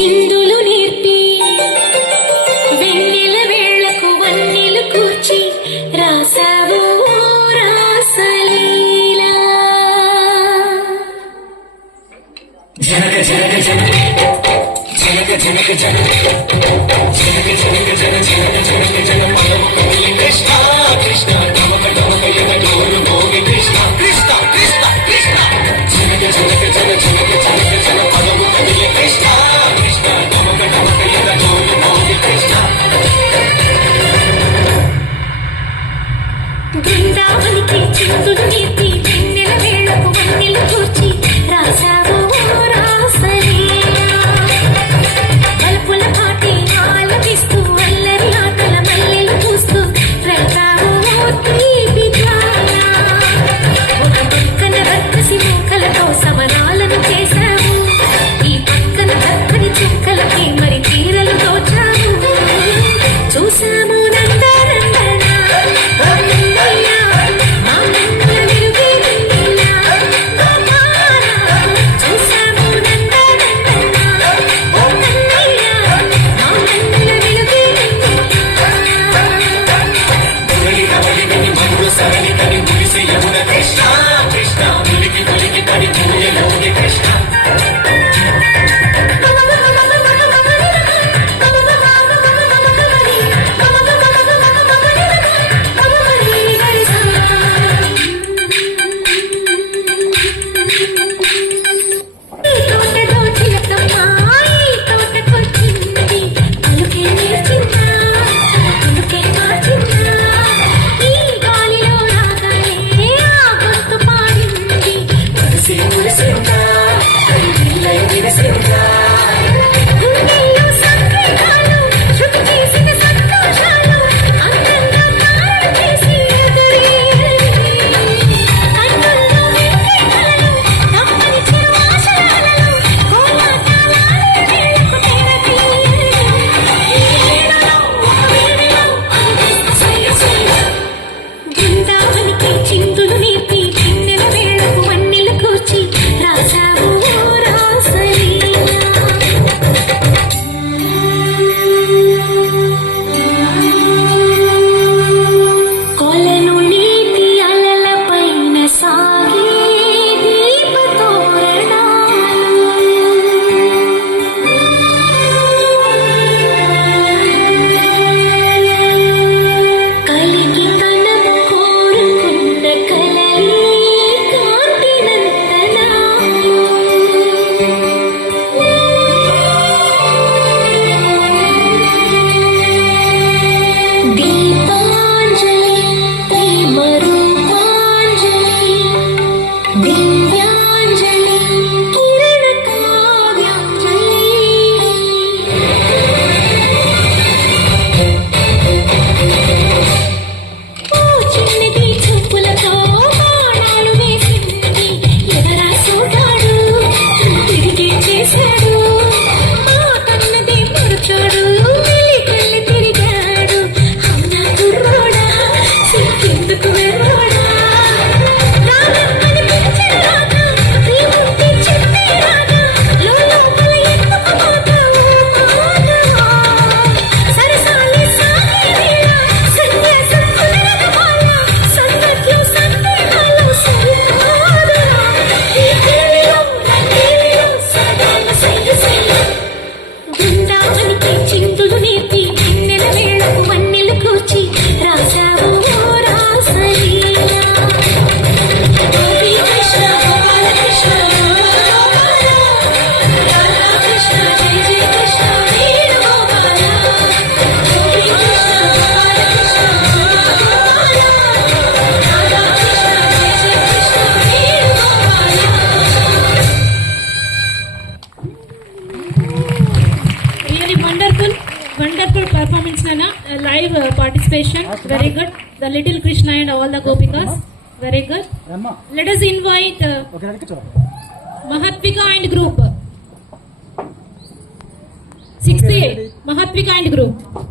చిందులు నేర్పి వెన్నెల వేళకు వన్నెలు కూర్చి రాసావు రాసలీలా. జనక జనక జనక జనక జనక జనక జనక జనక జనక జనక జన పదము కోలి కృష్ణ కృష్ణ డమక డమక యద డోలు మోగి కృష్ణ కృష్ణ కృష్ణ కృష్ణ జనక జనక జన జనక జనక జన పదము కోలి కృష్ణ కృష్ణ డమక డమక యద డోలు మోగి కృష్ణ. బృందావనికి చిందులు నేర్పి వెన్నెల వేళకు వన్నెలు కూర్చి రాసావు రాసలీలా. బల్పుల పాటి ఆలపిస్తూ అల్లరి ఆటల మల్లెలు చూస్తూ రైతావు తీపి జ్వాల. ఒక పక్కన రక్కసి మూకలతో సమరాలను చేశావు, ఈ పక్కన చక్కని చుక్కలకి మరి తీరలు దోచావు. చూసాము wonderful performance, Nana. Live participation, very good. The little Krishna and all the Gopikas, very good. Let us invite Mahatvika and group. 6th A, Mahatvika and group.